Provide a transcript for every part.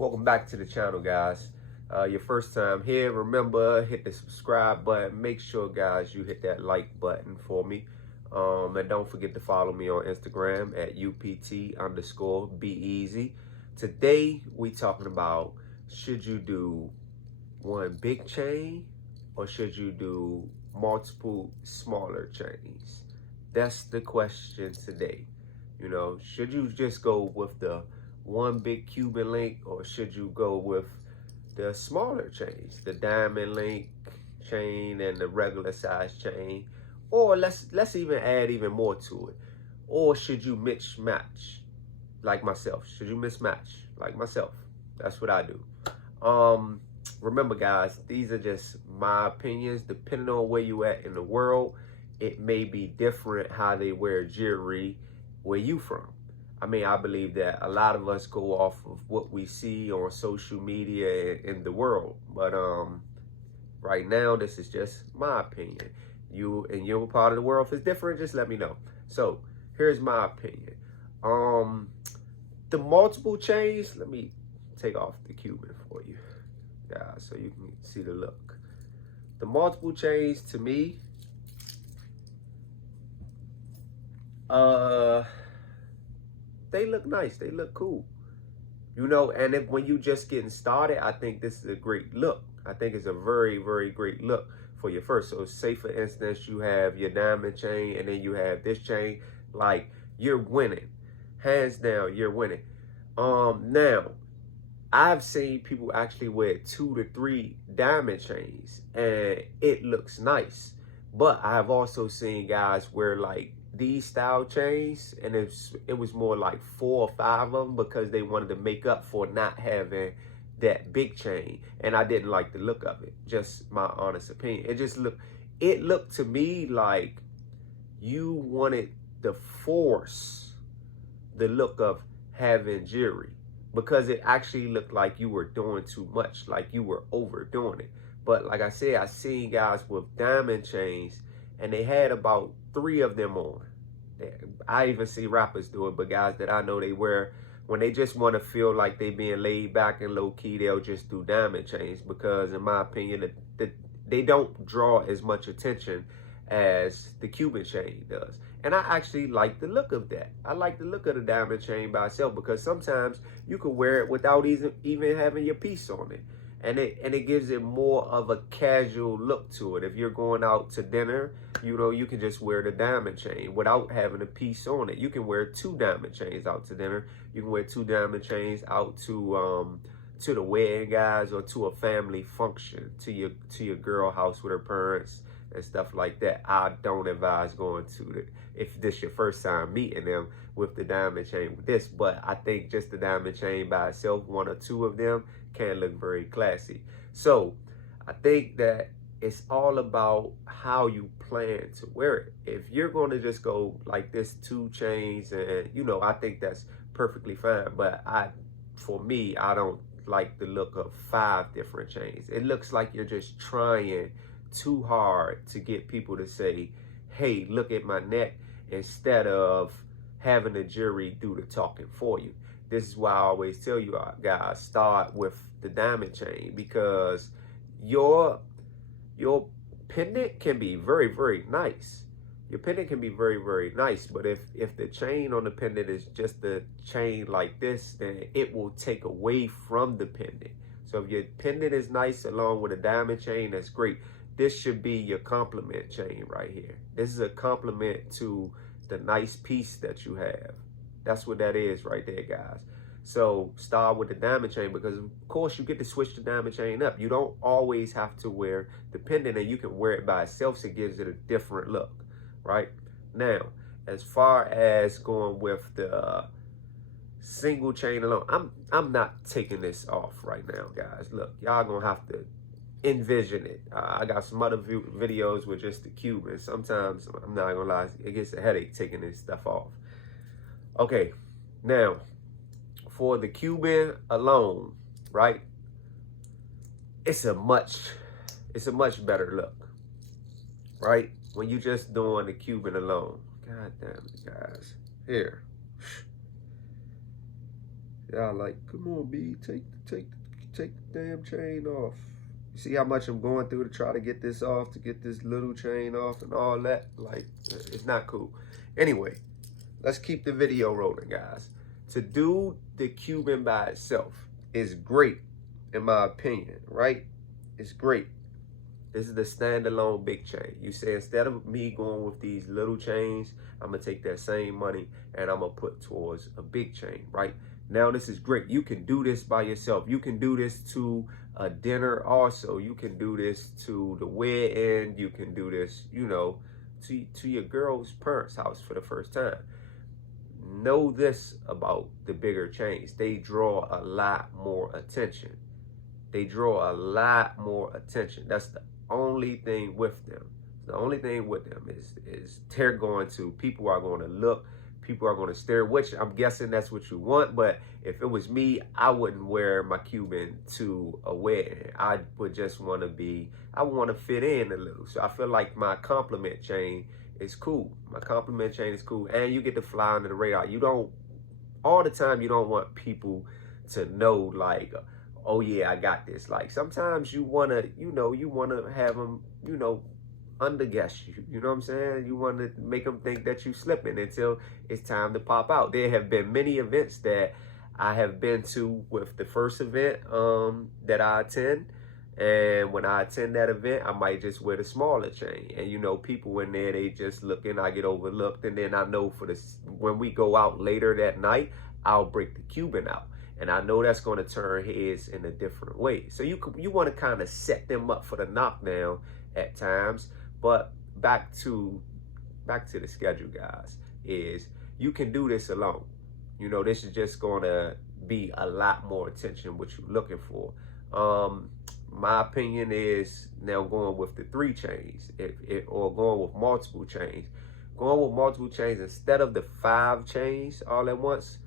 Welcome back to the channel, guys. Your first time here, remember, hit the subscribe button. Make sure, guys, you hit that like button for me. And don't forget to follow me on Instagram at UPT_BeEasy. Today, we talking about, should you do one big chain or should you do multiple smaller chains? That's the question today. You know, should you just go with the one big Cuban link or should you go with the smaller chains, the diamond link chain and the regular size chain? Or let's even add even more to it. Or should you mismatch like myself? Should you mismatch like myself? That's what I do. Remember, guys, these are just my opinions. Depending on where you at in the world, it may be different how they wear jewelry where you from. I mean, I believe that a lot of us go off of what we see on social media in the world. But right now, this is just my opinion. You and your part of the world, if it's different, just let me know. So here's my opinion. The multiple chains, let me take off the Cuban for you guys so you can see the look. The multiple chains, to me, they look nice, they look cool, you know. And if when you just getting started, I think this is a great look. I think it's a very, very great look for your first. So say for instance, you have your diamond chain and then you have this chain, like, you're winning, hands down, you're winning. Now I've seen people actually wear 2 to 3 diamond chains and it looks nice, but I have also seen guys wear like these style chains and it was more like 4 or 5 of them because they wanted to make up for not having that big chain, and I didn't like the look of it. Just my honest opinion. It looked to me like you wanted to force the look of having jewelry, because it actually looked like you were doing too much, like you were overdoing it. But like I said, I seen guys with diamond chains and they had about 3 of them on. I even see rappers do it, but guys that I know, they wear, when they just want to feel like they being laid back and low key, they'll just do diamond chains, because in my opinion, they don't draw as much attention as the Cuban chain does. And I actually like the look of that. I like the look of the diamond chain by itself, because sometimes you can wear it without even having your piece on it. And it gives it more of a casual look to it. If you're going out to dinner, you know, you can just wear the diamond chain without having a piece on it. You can wear 2 diamond chains out to dinner. You can wear 2 diamond chains out to the wedding, guys, or to a family function, to your girl house with her parents and stuff like that. I don't advise going to if this your first time meeting them with the diamond chain with this, but I think just the diamond chain by itself, 1 or 2 of them, can look very classy. So I think that it's all about how you plan to wear it. If you're going to just go like this, 2 chains, and you know, I think that's perfectly fine. But for me, I don't like the look of 5 different chains. It looks like you're just trying too hard to get people to say, hey, look at my neck, instead of having the jury do the talking for you. This is why I always tell you guys, start with the diamond chain, because your pendant can be very, very nice. Your pendant can be very, very nice, but if the chain on the pendant is just the chain like this, then it will take away from the pendant. So if your pendant is nice along with a diamond chain, that's great. This should be your complement chain right here. This is a complement to the nice piece that you have. That's what that is right there, guys. So start with the diamond chain, because of course you get to switch the diamond chain up. You don't always have to wear the pendant, and you can wear it by itself, so it gives it a different look, right? Now, as far as going with the single chain alone, I'm not taking this off right now, guys. Look, y'all gonna have to envision it. I got some other videos with just the Cuban. Sometimes, I'm not gonna lie, it gets a headache taking this stuff off. Okay, now for the Cuban alone, right? It's a much better look, right? When you just doing the Cuban alone. God damn it, guys. Here. Y'all like, come on, B, take the damn chain off. You see how much I'm going through to try to get this off, to get this little chain off and all that? Like, it's not cool. Anyway, let's keep the video rolling, guys. To do the Cuban by itself is great, in my opinion, right? It's great. This is the standalone big chain. You say, instead of me going with these little chains, I'm gonna take that same money and I'm gonna put towards a big chain, right? Now this is great. You can do this by yourself. You can do this to a dinner also. You can do this to the wedding. You can do this, you know, to your girl's parents' house for the first time. Know this about the bigger chains. They draw a lot more attention. They draw a lot more attention. That's the only thing with them. The only thing with them is they're going to, people are going to look, people are going to stare, which I'm guessing that's what you want. But if it was me, I wouldn't wear my Cuban to a wedding. I would just want to be, I want to fit in a little. So I feel like my compliment chain is cool. My compliment chain is cool. And you get to fly under the radar. You don't, all the time, you don't want people to know, like, oh yeah, I got this. Like, sometimes you want to, you know, you want to have them, you know, underguess you. You know what I'm saying? You want to make them think that you slipping until it's time to pop out. There have been many events that I have been to with the first event that I attend. And when I attend that event, I might just wear the smaller chain. And, you know, people in there, they just looking, I get overlooked. And then I know for this, when we go out later that night, I'll break the Cuban out. And I know that's going to turn heads in a different way. So you want to kind of set them up for the knockdown at times. But back to the schedule, guys, is you can do this alone. You know, this is just going to be a lot more attention what you're looking for. My opinion is now going with the 3 chains, or going with multiple chains. Going with multiple chains instead of the 5 chains all at once.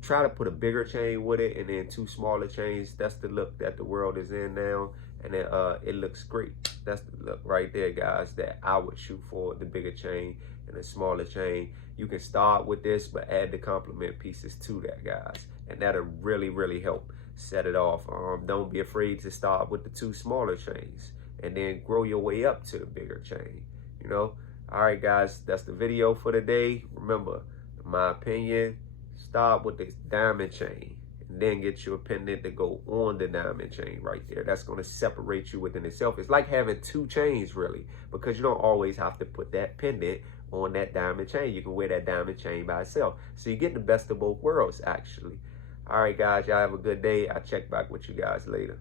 Try to put a bigger chain with it and then 2 smaller chains. That's the look that the world is in now, and it looks great. That's the look right there, guys, that I would shoot for, the bigger chain and the smaller chain. You can start with this, but add the complement pieces to that, guys, and that'll really, really help set it off. Don't be afraid to start with the 2 smaller chains and then grow your way up to the bigger chain, you know? All right, guys, that's the video for today. Remember, in my opinion, start with the diamond chain and then get your pendant to go on the diamond chain right there. That's going to separate you within itself. It's like having 2 chains, really, because you don't always have to put that pendant on that diamond chain. You can wear that diamond chain by itself. So you get the best of both worlds, actually. All right, guys, y'all have a good day. I'll check back with you guys later.